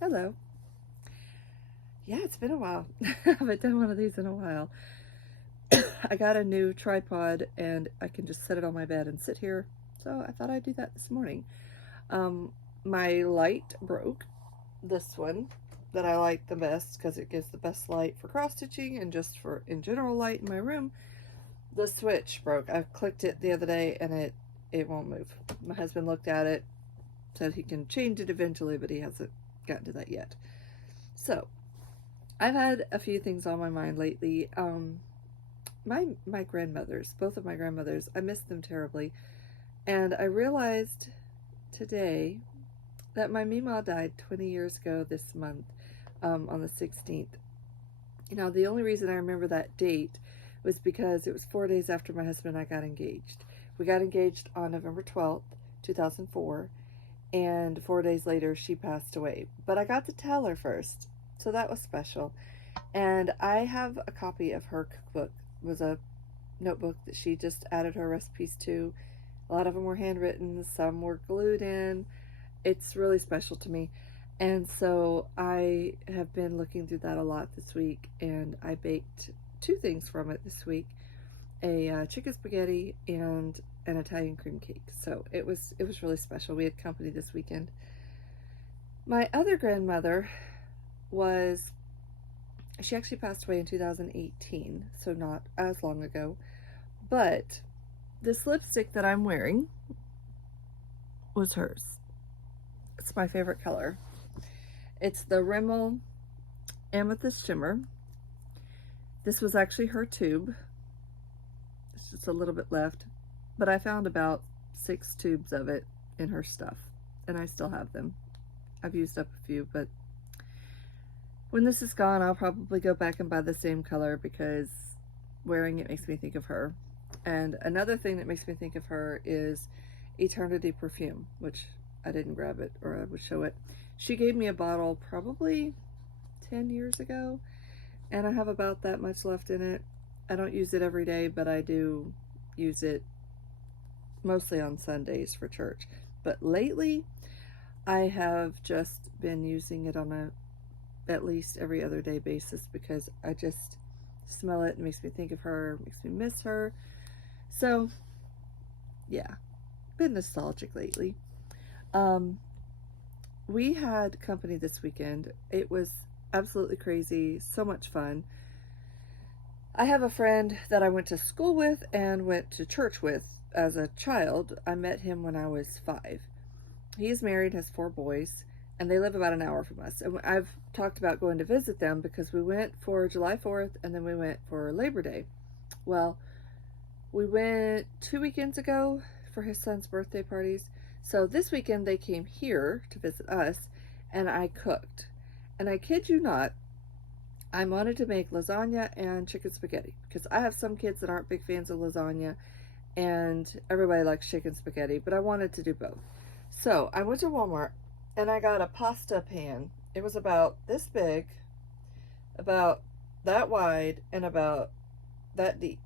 Hello. Yeah, it's been a while. I haven't done one of these in a while. I got a new tripod and I can just set it on my bed and sit here. So I thought I'd do that this morning. Um, my light broke. This one that I like the best because it gives the best light for cross stitching and just for in general light in my room. The switch broke. I clicked it the other day and it won't move. My husband looked at it, said he can change it eventually, but he hasn't gotten to that yet. So I've had a few things on my mind lately. My grandmothers, both of my grandmothers, I miss them terribly, and I realized today that my Mima died 20 years ago this month, on the 16th. The only reason I remember that date was because it was 4 days after my husband and I got engaged. We got engaged on November 12th, 2004, and 4 days later she passed away. But I got to tell her first, so that was special. And I have a copy of her cookbook. It was a notebook that she just added her recipes to. A lot of them were handwritten, some were glued in. It's really special to me. And so I have been looking through that a lot this week, and I baked two things from it this week: a chicken spaghetti and an Italian cream cake. So it was really special. We had company this weekend. My other grandmother was she actually passed away in 2018, so not as long ago. But this lipstick that I'm wearing was hers. It's my favorite color. It's the Rimmel Amethyst Shimmer. This was actually her tube. It's just a little bit left, but I found about 6 tubes of it in her stuff, and I still have them. I've used up a few, but when this is gone, I'll probably go back and buy the same color because wearing it makes me think of her. And another thing that makes me think of her is Eternity perfume, which I didn't grab it or I would show it. She gave me a bottle probably 10 years ago, and I have about that much left in it. I don't use it every day, but I do use it mostly on Sundays for church. But lately, I have just been using it on a at least every other day basis because I just smell it. It makes me think of her, makes me miss her. So, yeah, been nostalgic lately. Um, we had company this weekend. It was absolutely crazy, so much fun. I have a friend that I went to school with and went to church with as a child. I met him when I was 5. He is married, has 4 boys, and they live about an hour from us. And I've talked about going to visit them because we went for July 4th and then we went for Labor Day. Well, we went 2 weekends ago for his son's birthday parties. So this weekend they came here to visit us, and I cooked. And I kid you not, I wanted to make lasagna and chicken spaghetti because I have some kids that aren't big fans of lasagna, and everybody likes chicken spaghetti, but I wanted to do both. So I went to Walmart and I got a pasta pan. It was about this big, about that wide, and about that deep.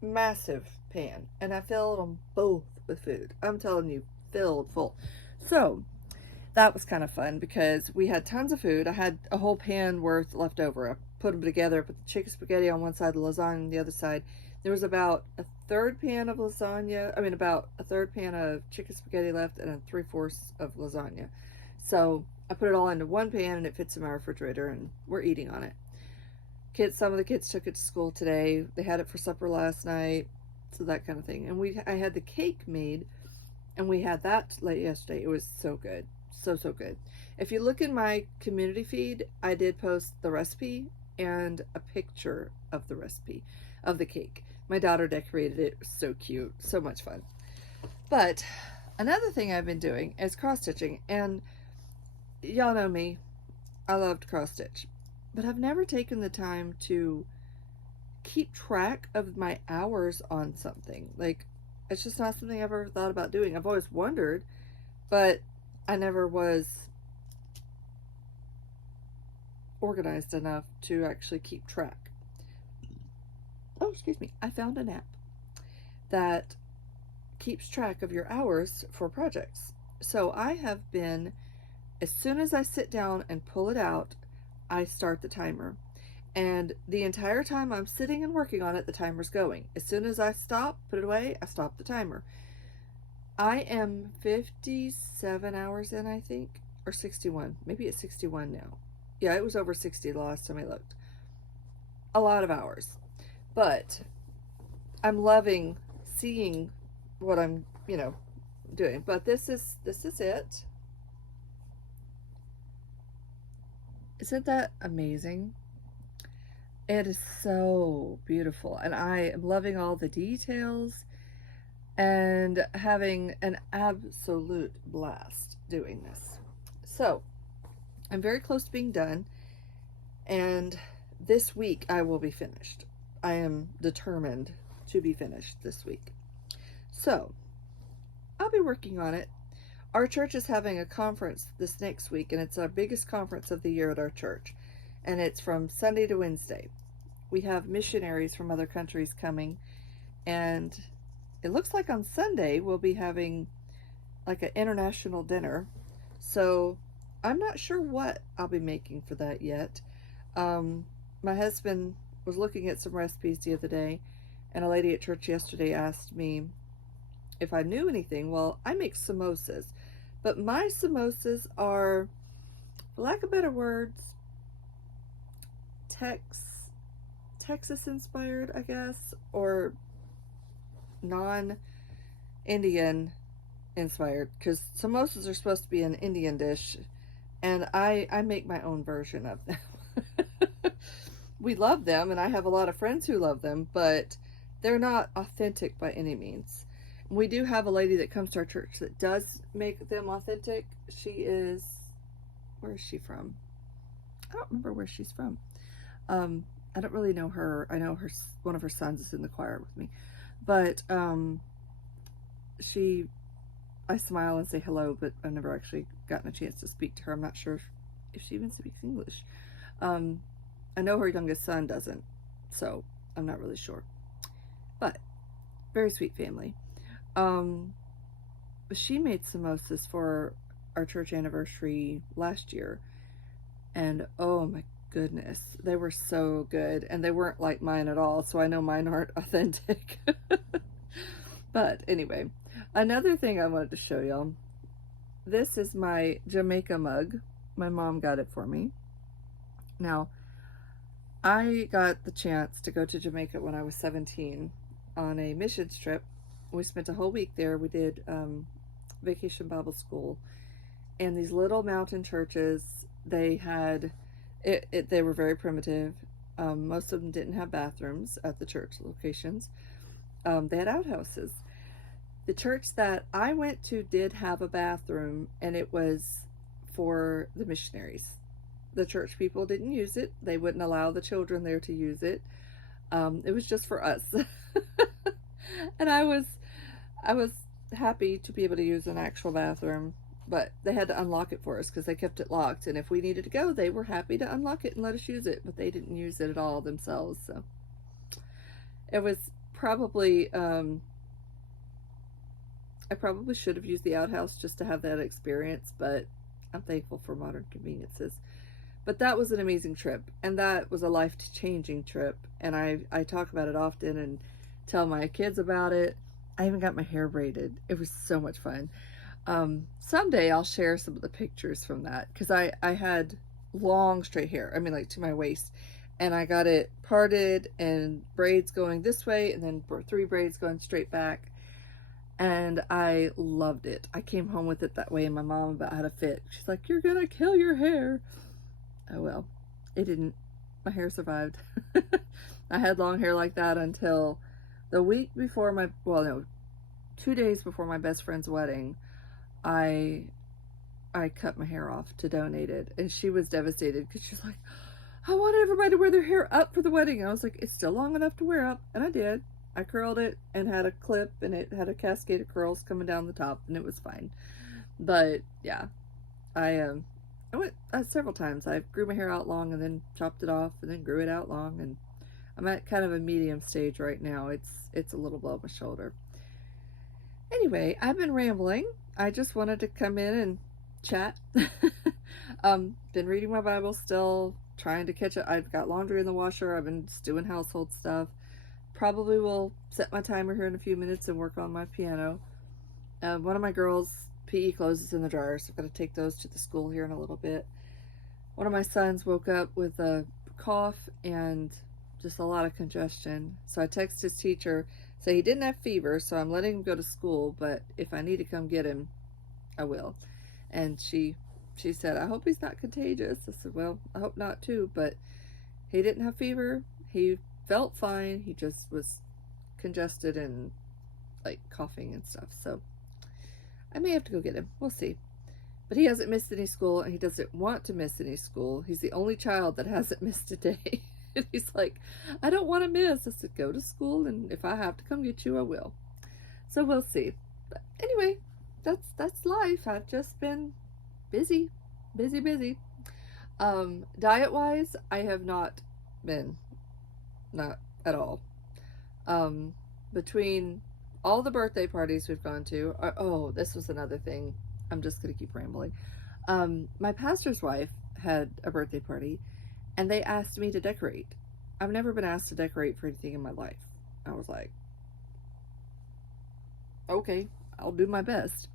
Massive pan. And I filled them both with food. I'm telling you, filled full. So that was kind of fun because we had tons of food. I had a whole pan worth left over. I put them together, put the chicken spaghetti on one side, the lasagna on the other side. There was about a third pan of lasagna, about a third pan of chicken spaghetti left and a 3/4 of lasagna. So I put it all into one pan and it fits in my refrigerator and we're eating on it. Some of the kids took it to school today. They had it for supper last night, so that kind of thing. And I had the cake made, and we had that late yesterday. It was so good, so good. If you look in my community feed, I did post the recipe and a picture of the recipe of the cake. My daughter decorated it. It was so cute, so much fun. But another thing I've been doing is cross stitching, and y'all know me. I loved cross stitch, but I've never taken the time to keep track of my hours on something. Like, it's just not something I've ever thought about doing. I've always wondered, but I never was organized enough to actually keep track. Oh, excuse me. I found an app that keeps track of your hours for projects. So I have been As soon as I sit down and pull it out, I start the timer. And the entire time I'm sitting and working on it, the timer's going. As soon as I stop, put it away, I stop the timer. I am 57 hours in, I think, or 61. Maybe it's 61 now. Yeah, it was over 60 the last time I looked. A lot of hours. But I'm loving seeing what I'm, doing. But this is it. Isn't that amazing? It is so beautiful, and I am loving all the details and having an absolute blast doing this. So, I'm very close to being done, and this week I will be finished. I am determined to be finished this week. So, I'll be working on it. Our church is having a conference this next week, and it's our biggest conference of the year at our church. And it's from Sunday to Wednesday. We have missionaries from other countries coming, and it looks like on Sunday we'll be having like an international dinner. So I'm not sure what I'll be making for that yet. My husband was looking at some recipes the other day, and a lady at church yesterday asked me if I knew anything. Well, I make samosas, but my samosas are, for lack of better words, Texas inspired, I guess, or non-Indian inspired, because samosas are supposed to be an Indian dish, and I make my own version of them. We love them, and I have a lot of friends who love them, but they're not authentic by any means. We do have a lady that comes to our church that does make them authentic. Where is she from? I don't remember where she's from. I don't really know her. I know one of her sons is in the choir with me, but I smile and say hello, but I've never actually gotten a chance to speak to her. I'm not sure if she even speaks English. I know her youngest son doesn't, so I'm not really sure. But very sweet family. She made samosas for our church anniversary last year, and oh my goodness, they were so good, and they weren't like mine at all, so I know mine aren't authentic. But anyway, another thing I wanted to show y'all. This is my Jamaica mug. My mom got it for me. Now, I got the chance to go to Jamaica when I was 17 on a missions trip. We spent a whole week there. We did Vacation Bible School, and these little mountain churches, they had they were very primitive. Most of them didn't have bathrooms at the church locations. They had outhouses. The church that I went to did have a bathroom, and it was for the missionaries. The church people didn't use it. They wouldn't allow the children there to use it. It was just for us. And I was happy to be able to use an actual bathroom, but they had to unlock it for us because they kept it locked. And if we needed to go, they were happy to unlock it and let us use it, but they didn't use it at all themselves. So it was probably, I probably should have used the outhouse just to have that experience, but I'm thankful for modern conveniences. But that was an amazing trip, and that was a life-changing trip, and I talk about it often and tell my kids about it. I even got my hair braided. It was so much fun. Someday I'll share some of the pictures from that, because I had long straight hair, I mean like to my waist, and I got it parted and braids going this way and then 3 braids going straight back, and I loved it. I came home with it that way, and my mom about had a fit. She's like, "You're gonna kill your hair." Oh well, it didn't. My hair survived. I had long hair like that until the week before 2 days before my best friend's wedding. I cut my hair off to donate it, and she was devastated because she's like, "I want everybody to wear their hair up for the wedding." And I was like, "It's still long enough to wear up," and I did. I curled it and had a clip, and it had a cascade of curls coming down the top, and it was fine. But yeah, I went several times. I grew my hair out long and then chopped it off and then grew it out long, and I'm at kind of a medium stage right now. It's a little below my shoulder. Anyway, I've been rambling. I just wanted to come in and chat Been reading my Bible still, trying to catch up. I've got laundry in the washer. I've been just doing household stuff. Probably will set my timer here in a few minutes and work on my piano. One of my girls' PE clothes is in the dryer, so I've got to take those to the school here in a little bit. One of my sons woke up with a cough and just a lot of congestion. So I texted his teacher, say he didn't have fever, so I'm letting him go to school, but if I need to come get him, I will. And she said, I hope he's not contagious. I said, well, I hope not too, but he didn't have fever. He felt fine. He just was congested and like coughing and stuff. So I may have to go get him. We'll see. But he hasn't missed any school, and he doesn't want to miss any school. He's the only child that hasn't missed a day. And he's like, I don't want to miss. I said, go to school, and if I have to come get you, I will. So we'll see. But anyway, that's life. I've just been busy. Diet-wise, I have not been. Not at all. Between all the birthday parties we've gone to, oh, this was another thing. I'm just going to keep rambling. My pastor's wife had a birthday party, and they asked me to decorate. I've never been asked to decorate for anything in my life. I was like, okay, I'll do my best.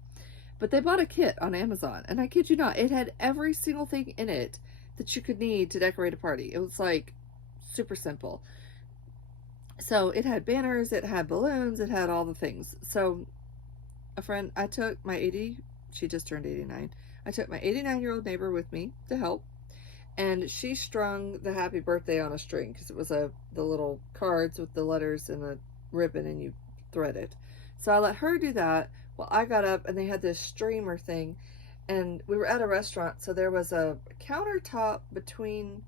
But they bought a kit on Amazon, and I kid you not, it had every single thing in it that you could need to decorate a party. It was like super simple. So it had banners, it had balloons, it had all the things. So I took my 80, she just turned 89. I took my 89-year-old neighbor with me to help, and she strung the happy birthday on a string because it was the little cards with the letters and the ribbon, and you thread it. So I let her do that while I got up, and they had this streamer thing, and we were at a restaurant, so there was a countertop between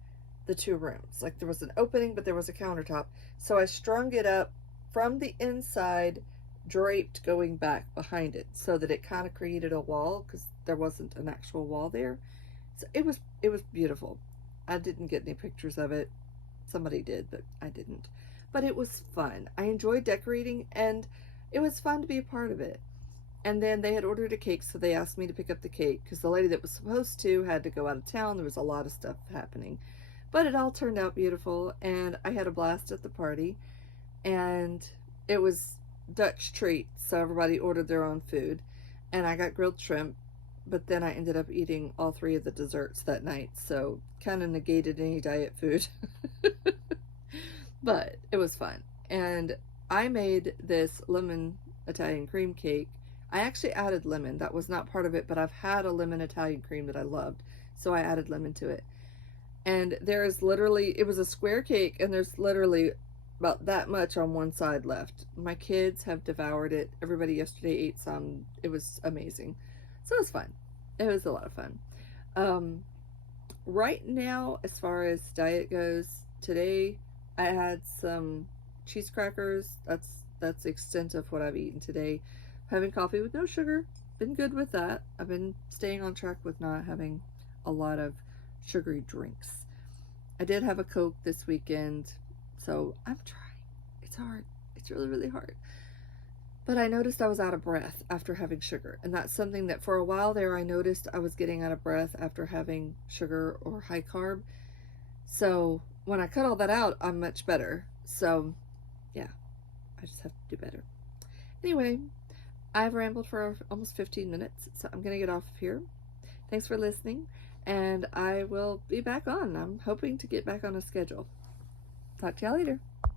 the two rooms. Like there was an opening, but there was a countertop. So I strung it up from the inside, draped going back behind it, so that it kind of created a wall because there wasn't an actual wall there. So it was beautiful. I didn't get any pictures of it. Somebody did, but I didn't. But it was fun. I enjoyed decorating, and it was fun to be a part of it. And then they had ordered a cake, so they asked me to pick up the cake because the lady that was supposed to had to go out of town. There was a lot of stuff happening. But it all turned out beautiful, and I had a blast at the party, and it was Dutch treat, so everybody ordered their own food, and I got grilled shrimp, but then I ended up eating all 3 of the desserts that night, so kind of negated any diet food. But it was fun, and I made this lemon Italian cream cake. I actually added lemon. That was not part of it, but I've had a lemon Italian cream that I loved, so I added lemon to it. And there's literally, it was a square cake, and there's literally about that much on one side left. My kids have devoured it. Everybody yesterday ate some. It was amazing. So it was fun. It was a lot of fun. Right now, as far as diet goes, today I had some cheese crackers. That's the extent of what I've eaten today. Having coffee with no sugar. Been good with that. I've been staying on track with not having a lot of sugary drinks. I did have a Coke this weekend, so I'm trying. It's hard. It's really hard. But I noticed I was out of breath after having sugar, and that's something that for a while there I noticed I was getting out of breath after having sugar or high carb. So when I cut all that out, I'm much better. So yeah, I just have to do better. Anyway, I've rambled for almost 15 minutes, so I'm gonna get off of here. Thanks for listening, and I will be back on. I'm hoping to get back on a schedule. Talk to y'all later.